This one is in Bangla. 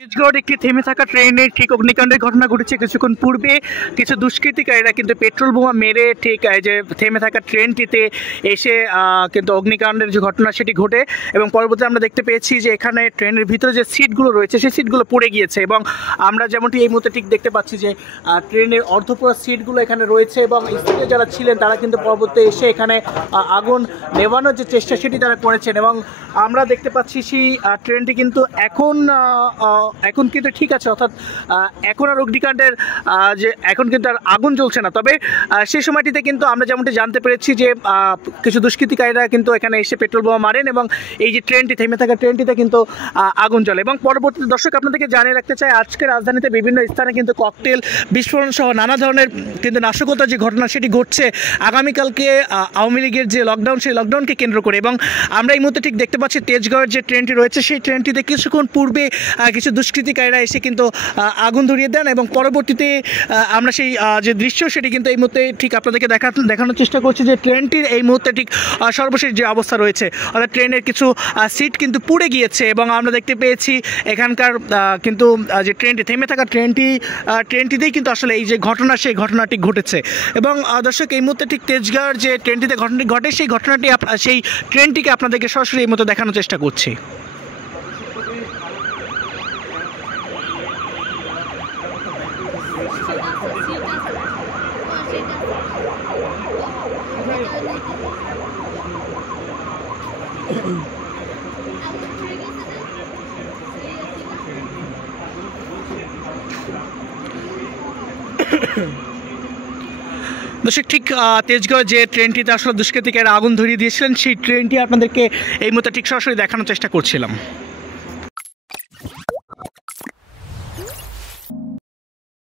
তেজগাঁওয়ের একটি থেমে থাকা ট্রেনের ঠিক অগ্নিকাণ্ডের ঘটনা ঘটেছে কিছুক্ষণ পূর্বে। কিছু দুষ্কৃতিকারীরা কিন্তু পেট্রোল বোমা মেরে ঠিক এই যে থেমে থাকা ট্রেনটিতে এসে কিন্তু অগ্নিকাণ্ডের যে ঘটনা সেটি ঘটে এবং পরবর্তীতে আমরা দেখতে পেয়েছি যে এখানে ট্রেনের ভিতরে যে সিটগুলো রয়েছে সেই সিটগুলো পড়ে গিয়েছে এবং আমরা যেমনটি এই মুহূর্তে ঠিক দেখতে পাচ্ছি যে ট্রেনের অর্ধপুরা সিটগুলো এখানে রয়েছে এবং সিটে যারা ছিলেন তারা কিন্তু পরবর্তীতে এসে এখানে আগুন নেভানোর যে চেষ্টা সেটি তারা করেছেন এবং আমরা দেখতে পাচ্ছি সেই ট্রেনটি কিন্তু এখন কিন্তু ঠিক আছে, অর্থাৎ এখন আর অগ্নিকাণ্ডের যে এখন কিন্তু আর আগুন জ্বলছে না। তবে সেই সময়টিতে কিন্তু আমরা যেমনটি জানতে পেরেছি যে কিছু দুষ্কৃতিকারীরা কিন্তু এখানে এসে পেট্রোল বোমা মারেন এবং এই যে ট্রেনটি থেমে থাকা ট্রেনটিতে কিন্তু আগুন জ্বলে। এবং পরবর্তীতে দর্শক আপনাদেরকে জানিয়ে রাখতে চাই, আজকে রাজধানীতে বিভিন্ন স্থানে কিন্তু ককটেল বিস্ফোরণ সহ নানা ধরনের কিন্তু নাশকতার যে ঘটনা সেটি ঘটছে আগামীকালকে আওয়ামী লীগের যে লকডাউন সেই লকডাউনকে কেন্দ্র করে। এবং আমরা এই মুহূর্তে ঠিক দেখতে পাচ্ছি তেজগাঁওয়ের যে ট্রেনটি রয়েছে সেই ট্রেনটিতে কিছুক্ষণ পূর্বে কিছু দুষ্কৃতিকারীরা এসে কিন্তু আগুন ধরিয়ে দেন এবং পরবর্তীতে আমরা সেই যে দৃশ্য সেটি কিন্তু এই মুহূর্তে ঠিক আপনাদেরকে দেখানোর চেষ্টা করছি যে ট্রেনটির এই মুহূর্তে ঠিক সর্বশেষ যে অবস্থা রয়েছে, অর্থাৎ ট্রেনের কিছু সিট কিন্তু পুড়ে গিয়েছে এবং আমরা দেখতে পেয়েছি এখানকার কিন্তু যে ট্রেনটি থেমে থাকা ট্রেনটিতেই কিন্তু আসলে এই যে ঘটনা সেই ঘটনাটি ঘটেছে। এবং দর্শক এই মুহূর্তে ঠিক তেজগাঁওয়ের যে ট্রেনটিতে ঘটনাটি ঘটে সেই ঘটনাটি সেই ট্রেনটিকে আপনাদেরকে সরাসরি এই মুহূর্তে দেখানোর চেষ্টা করছি। দর্শক ঠিক তেজগাঁও যে ট্রেনটিতে আসলে দুষ্কৃতিকারীরা আগুন ধরিয়ে দিয়েছিলেন সেই ট্রেনটি আপনাদেরকে এই মুহূর্তে ঠিক সরাসরি দেখানোর চেষ্টা করছিলাম।